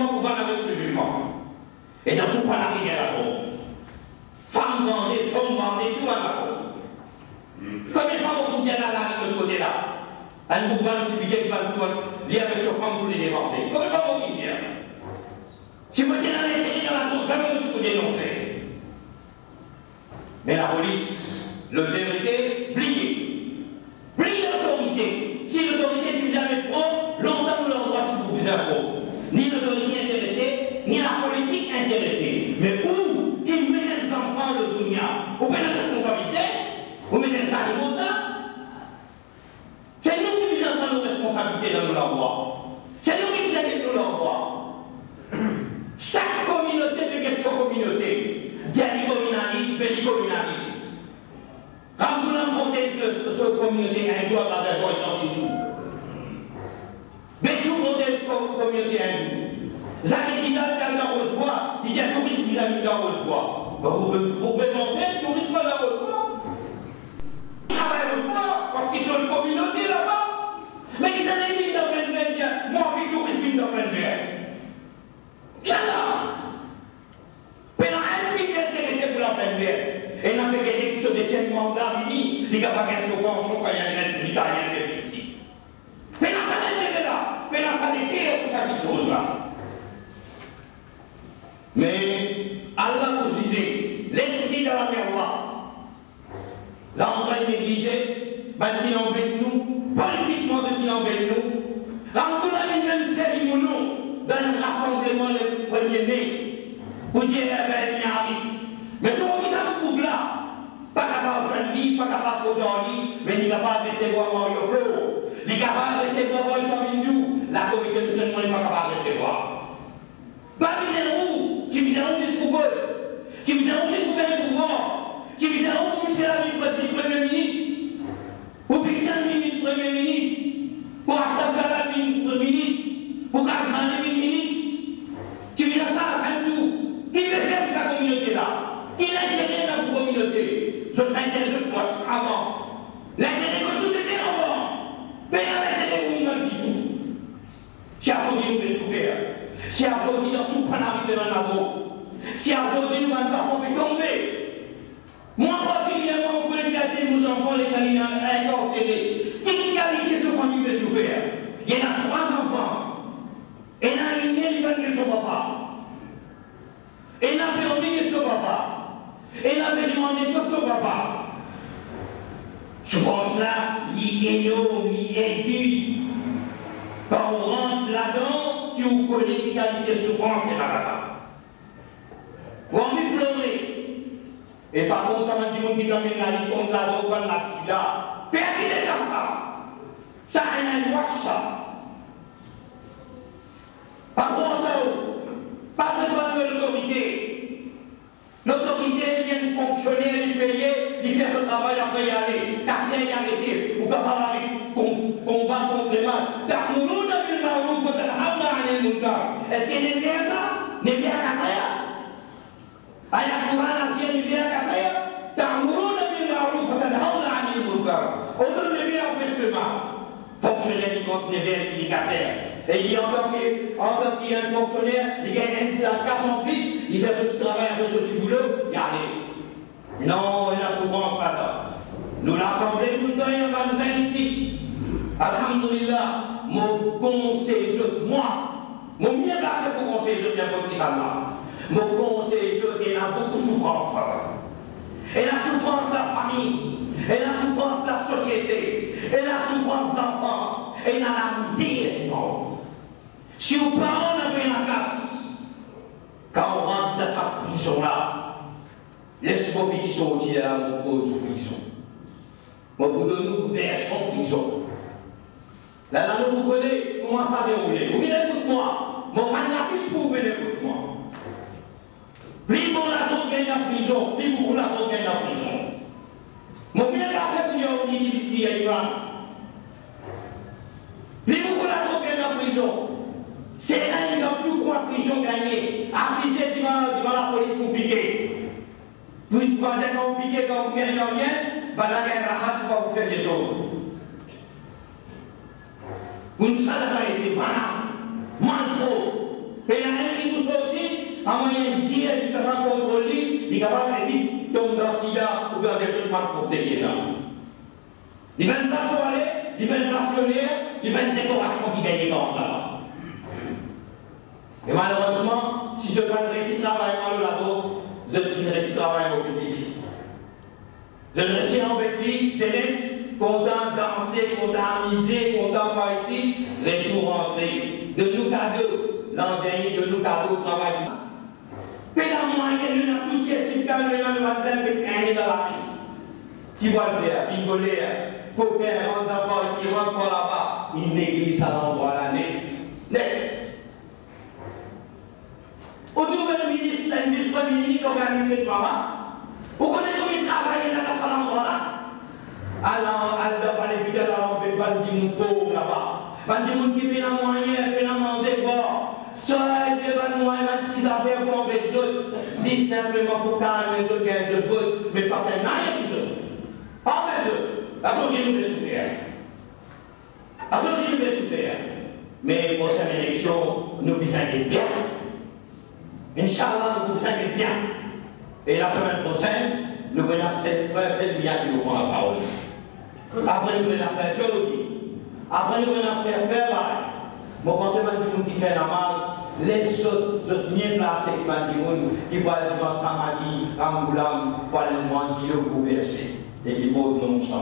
musulman pour voir avec les musulmans. Et dans tout pas la guerre là-bas. Femmes bandées, hommes bandés, tout là-bas. Combien de femmes ont dit là, de côté là? Un groupe va nous expliquer que ça va lier avec ses femmes pour les déborder. Combien de femmes ont dit? Si vous êtes dans la cour, ça va vous dénoncer. Mais la police, l'autorité, pliée. Pliée l'autorité. Si l'autorité est suffisamment pro, longtemps nous leur droit pour plus pro. Ni l'autorité intéressée, ni la politique intéressée. Mais où qui met les enfants de Dunia, vous prenez la responsabilité, vous mettez ça comme ça. C'est nous qui nous avons nos responsabilités dans nos droits. C'est nous qui nous avons nos droits. Chaque communauté peut être sa communauté. Diali communaliste, petit communaliste. Quand vous l'emportez cette communauté, un doigt par des voix sans tout. Mais vous montez cette communauté hindoue. Zaki dit dans la Rose-Bois, il dit à touristes qui ont mis dans Rose-Bois. Vous pouvez monter, touristes dans la Rose-Bois. Ils travaillent Rose-Bois parce qu'ils sont une communauté là-bas. Mais ils ont mis dans plein de médias. Moi, je suis touriste dans plein de verre. J'adore. Mais non, elle qui est intéressée pour la pleine verre. Et n'a pas quelqu'un qui se décide mandat unis, il n'y a pas qu'un subvention quand il y a un italien ici. Mais non, ça n'est pas là. Mais non, ça n'est pas pour cette chose-là. Mais Allah vous disait, laissez dans la mer là. Là, on va négliger, qui envers nous, politiquement, ce qui envers nous. Là, on a une même cérémonie dans le rassemblement le premier mai. Pour dire, eh bien, il y arrive. Mais si on dit ça, vous pouvez là. Pas capable de faire lit, pas capable de poser en lit, mais il n'est capable de recevoir Mario Flo. Il est capable de recevoir Mario Flo. La communauté musulmane n'est pas capable de recevoir. Pas misère-vous. Si misère-vous, c'est pour vous. Si misère-vous, c'est pour le pouvoir. Si misère-vous, c'est la vice-premier ministre. Ou bien le ministre-premier ministre. Pour Asabdala, le ministre. Pour Kazman, le ministre. Tu viens ça, ça tout. Qui veut faire sa communauté-là? Qui l'intérêt dans votre communauté? Je t'intéresse de toi avant. L'intérêt que tout était avant. Mais l'intérêt où il m'a dit. Si à vous nous pouvez souffrir. Si à vous dans tout pas arriver dans la boue. Si à vous nous avons pu tomber. Moi, particulièrement, vous pouvez garder nos enfants, les canines incarcérés. Quelle qualité ce famille peut souffrir? Il y en a 3 enfants. Et il y en a une qui va dire son papa. Et il n'a pas envie de son papa. Et il a besoin de son papa. Souvent cela, il est énorme, il est aigu. Quand on rentre là-dedans, qui vous connaît les qualités de souffrance, c'est là-bas. Vous avez envie de pleurer. Et par contre, ça m'a dit qu'on dit dans les nariz, on l'a droit là-dessus là. Perdez dans ça. Ça a un droit ça. Par contre, ça, pas besoin de l'autorité. L'autorité vient de fonctionner, de payer, de faire son travail, après y aller. T'as rien y arrêter. Ou pas parler avec combat contre les mal. Est-ce qu'il y a des liens ça? Des liens à 4 heures? Aïe, la Coran ancien, des liens à 4 heures? Ta'muruna bil ma'ruf wa tanhauna 'anil munkar. On donne le bien, on pèse le mal. Fonctionnaire qui continue vers les 4 heures. Et il y a encore qu'il y a un fonctionnaire, il gagne la casse en plus, il fait ce petit travail, un peu ce petit boulot, regardez. Non, il y a souvent ça. Nous l'assemblée tout le temps, il y a pas besoin ici. Alhamdulillah, mon conseil, moi, mon bien placé pour conseiller, bien pour l'Islam. Mon conseil, il y a beaucoup de souffrance. Et la souffrance de la famille, et la souffrance de la société, et la souffrance des enfants, et la misère du monde. Si vos parents n'ont pas la casse, quand on rentre dans sa prison-là, laisse vos petits sortir là, mon pose prison. Moi, pour de nous, vous versez en prison. Là, vous connaissez comment ça déroule. Vous venez écoute-moi. Mon fan la fils pour vous venez écoute-moi. Plus bon la drogue gagne la prison, plus beaucoup la drogue gagne la prison. Mon bien placé pour y aller, plus beaucoup la drogue gagne la prison. C'est un dans tout quoi prison gagné. Assisé devant la police pour piquer. Puis quand vous piquez, quand vous gagnez rien, la guerre va vous faire des autres. Vous ne savez pas été banal, mal trop. Et il y a à moyen de dire, il est capable de contrôler, il est capable de tomber dans le sida ou dans des autres marques pour te là. Il y a une place pour aller, il y a une place pour venir, il y a une décoration qui gagne là-bas. Et malheureusement, si je prends le travail dans le labo, je finirai ce travail au petit. Je ne suis en petit, je laisse content danser, content miser, content par ici, je suis rentré. De nous cadeaux, l'an dernier, de nous cadeaux au travail. Mais dans le moyen, nous avons tous ces certificats, nous avons traîner dans la vie. Qui va le faire? Il va le copain, rentre par ici, rentre par là-bas. Il néglige à l'endroit là, net. Au nouvel ministre, un vice-premier ministre organise ce travail. Vous connaissez combien de travail dans ce endroit-là? Alors, elle doit parler plus de la langue, bandi mon pauvre là-bas. Bandi mon qui fait la moyenne, fait la manger fort. Soit elle fait la moyenne, ma petite affaire pour embêter les autres. Si simplement pour calmer les autres, gagner les autres votes, mais pas faire rien pour eux. Pas faire eux. La chose qui nous fait souffrir. La chose qui nous fait souffrir. Mais pour cette élection, nous besoin de bien. Inch'Allah, nous besoin de bien. Et la semaine prochaine, nous venons faire cette bien qui nous prend la parole. Après, nous venons faire Jodi. Après, nous venons faire Berlin. Moi, je pense que les qui fait la marche, les autres mieux placés qui vont dire Samadi, Ramboulam, pour aller mentir ou verser. Et qui vont nous montrer.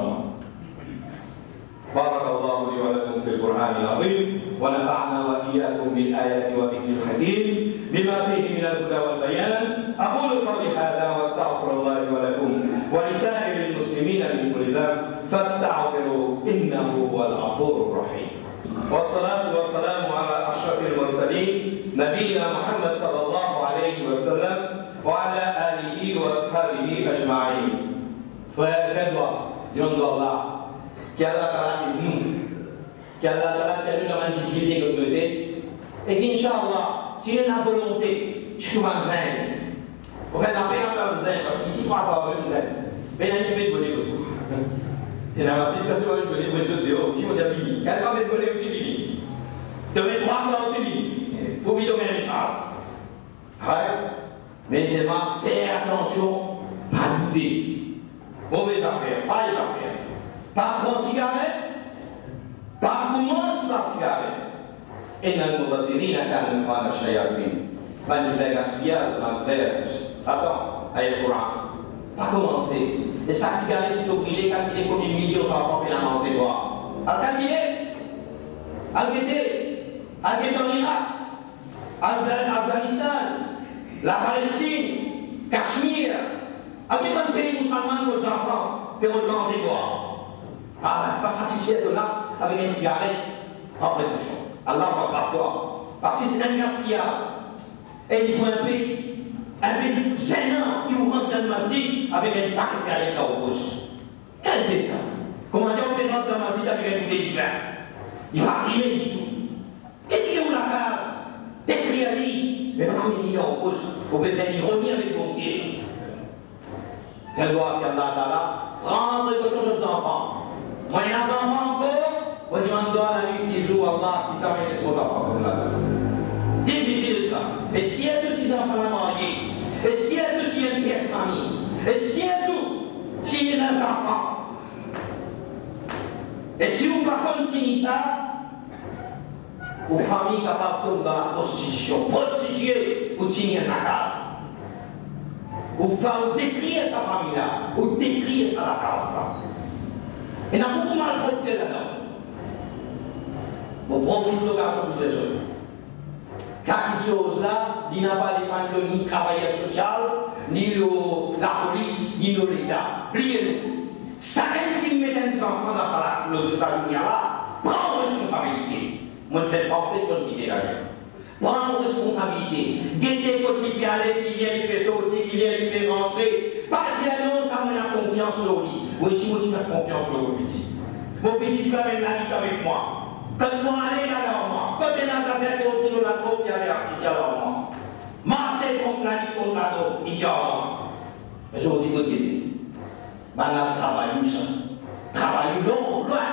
بارك الله لي ولكم في القرآن العظيم ونفعنا وإياكم بالآيات والذكر الحكيم بما فيه من الهدى والبيان أقول قولي هذا وأستغفر الله لي ولكم ولسائر المسلمين من كل ذنب فاستغفروا إنه هو الغفور الرحيم والصلاة والسلام على أشرف المرسلين نبينا محمد صلى الله عليه وسلم وعلى آله وأصحابه أجمعين فالخدوة جند الله qu'Allah Ta'ala nous, qu'Allah Ta'ala tient nous dans la difficulté de côté, et qu'Inch'Allah, si nous avons la volonté, tu vas nous aider. On fait la peine à faire nous aider, parce qu'ici, pas encore nous aider. Mais il y a une bonne idée. C'est la petite question de bonne idée de haut, si on dit fini. Quelle va être bonne idée aussi fini? De mettre trois fois aussi fini. Pour lui donner une chance. Mais c'est ma faire attention, pas douter. Mauvaise affaire, faille affaire. Pas prendre cigarette, pas commencer la cigarette. Et nous avons dit que nous avons fait un shayatin. Pas de faire gaspillage, pas de faire Satan, avec le Coran. Pas commencer. Et sa cigarette est obligée quand il est comme 1 million d'enfants qui l'ont mangé quoi. Alors quand il est, à Guété en Irak, Afghanistan, la Palestine, Cachemire, à quel pays musulman aux enfants qui ont mangé quoi. Pas satisfait de l'axe avec une cigarette, pas précaution. Allah va faire quoi? Parce que c'est un gaspillage. Et il prend un peu gênant qui vous rentre dans le masjid avec un paquet de cigarettes dans vos poches. Quel est ça? Comment dire on peut rentrer dans le masjid avec un bouteille d'hiver? Il va arriver du tout. Décriez-vous la case, décriez-lui, mais pas mis dans vos poches. Vous pouvez faire l'ironie avec vos pieds. Quelle loi qu'Allah Ta'ala prendre quelque chose aux enfants. Moi, il y a des enfants encore, moi, je m'en dois la nuit des jours, Allah, qui s'amène les enfants comme là. Difficile ça. Et si il y a tous ces enfants mariés, et si il y a tous une père de famille, et si il y a tout, s'il y a des enfants, et si vous ne continuez ça, vos familles capables de tomber dans la prostitution, prostituer, vous tenez la case. Vous détruire sa famille-là, vous détruire sa case-là. Et il y a beaucoup mal profité là-dedans. Vous profitez de l'occasion pour ces autres. Car quelque chose là, il n'a pas dépend de ni travailleur social, ni la police, ni l'État. Pliez-nous. Ça qui met des enfants dans sa lumière-là, prends responsabilité. Moi, je fais le forfait pour quitter la guerre. Prends responsabilité. Guettez quand il peut aller, il peut sortir, il peut rentrer. Pas dire non, ça me donne confiance sur lui. Oui, si vous avez confiance sur le petit. Mon petit, tu vas mettre la lutte avec moi. Quand moi aller alors moi. Quand tu es dans ta tête, tu nous la trouves, il y a alors moi. Marseille contre la lutte contre la trouve, il y a alors moi. Mais je vous dis que vous dites, maintenant, travaillez ça. Travaillez loin, loin.